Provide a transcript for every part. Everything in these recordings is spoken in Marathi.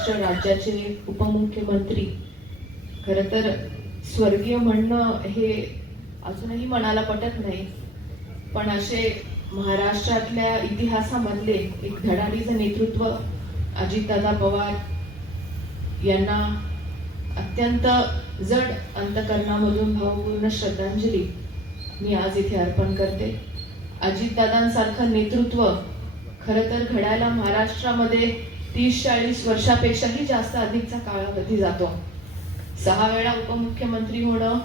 महाराष्ट्र राज्याचे उपमुख्यमंत्री. खर तर स्वर्गीय म्हणणं हे अजूनही मनाला पटत नाही. पण असे महाराष्ट्रातल्या इतिहासामधले एक धडाडीचं नेतृत्व अजितदादा पवार यांना अत्यंत जड अंतकरणामधून भावपूर्ण श्रद्धांजली मी आज इथे अर्पण करते. अजितदादांसारखं नेतृत्व खरं तर घडायला महाराष्ट्रामध्ये तीस चाळीस वर्षापेक्षाही जास्त अधिकचा कालावधी जातो. सहा वेळा उपमुख्यमंत्री होणं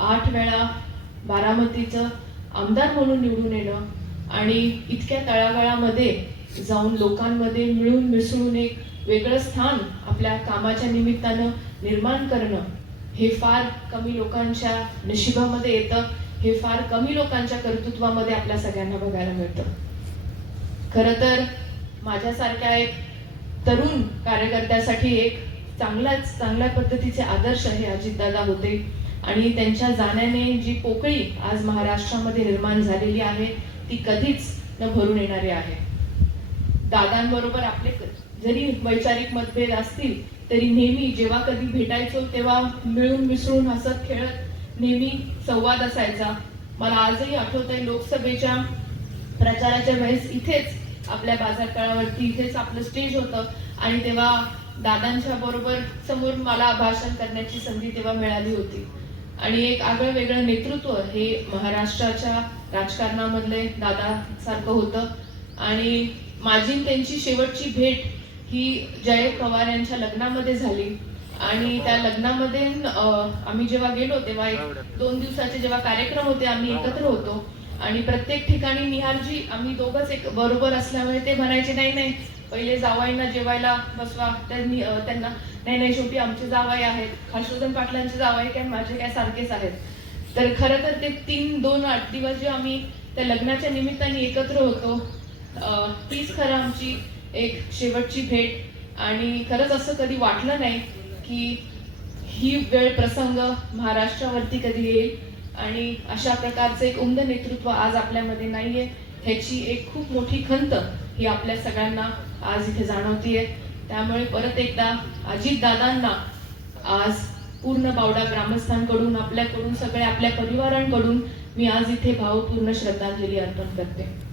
आठ वेळा बारामतीचं आमदार म्हणून निवडून येणं आणि इतक्या तळागाळामध्ये जाऊन लोकांमध्ये मिळून मिसळून एक वेगळं स्थान आपल्या कामाच्या निमित्तानं निर्माण करणं हे फार कमी लोकांच्या नशिबामध्ये येतं हे फार कमी लोकांच्या कर्तृत्वामध्ये आपल्या सगळ्यांना बघायला मिळतं. खरं तर माझ्यासारख्या एक तरुण कार्यकर्त्यासाठी एक चांगलाच चांगल्या पद्धतीचे आदर्श हे अजितदादा होते. आणि त्यांच्या जाण्याने जी पोकळी आज महाराष्ट्रामध्ये निर्माण झालेली आहे ती कधीच न भरून येणारी आहे. दादांबरोबर आपले जरी वैचारिक मतभेद असतील तरी नेहमी जेव्हा कधी भेटायचो तेव्हा मिळून मिसळून हसत खेळत नेहमी संवाद असायचा. मला आजही आठवत लोकसभेच्या प्रचाराच्या वेळेस इथेच आपल्या बाजार तळावरती इथेच आपलं स्टेज होतं. आणि तेव्हा दादांच्या बरोबर समोर मला भाषण करण्याची संधी तेव्हा मिळाली होती. आणि एक आगळं वेगळं नेतृत्व हे महाराष्ट्राच्या राजकारणामधले दादा सारखं होतं. आणि माझी त्यांची शेवटची भेट ही जय पवार यांच्या लग्नामध्ये झाली. आणि त्या लग्नामध्ये आम्ही जेव्हा गेलो तेव्हा एक दोन दिवसाचे जेव्हा कार्यक्रम होते आम्ही एकत्र होतो. आणि प्रत्येक ठिकाणी निहारजी आम्ही दोघंच एक बरोबर असल्यामुळे ते म्हणायचे नाही नाही पहिले जावाईंना जेवायला बसवा. त्यांनी त्यांना नाही नाही शेवटी आमचे जावाई आहेत. हर्षवर्धन पाटलांचे जावाई काय? माझे काय सारखेच आहेत. तर खरं तर ते तीन दोन आठ दिवस जे आम्ही त्या लग्नाच्या निमित्ताने एकत्र होतो तीच खरं आमची एक शेवटची भेट. आणि खरंच असं कधी वाटलं नाही की ही वेळ प्रसंग महाराष्ट्रावरती कधी येईल. आणि अशा प्रकारचं एक उमद नेतृत्व आज आपल्यामध्ये नाहीये. ह्याची एक खूप मोठी खंत ही आपल्या सगळ्यांना आज इथे जाणवतीये. त्यामुळे परत एकदा अजित दादांना आज पूर्ण बावडा ग्रामस्थांकडून आपल्याकडून सगळ्या आपल्या परिवारांकडून मी आज इथे भावपूर्ण श्रद्धांजली अर्पण करते.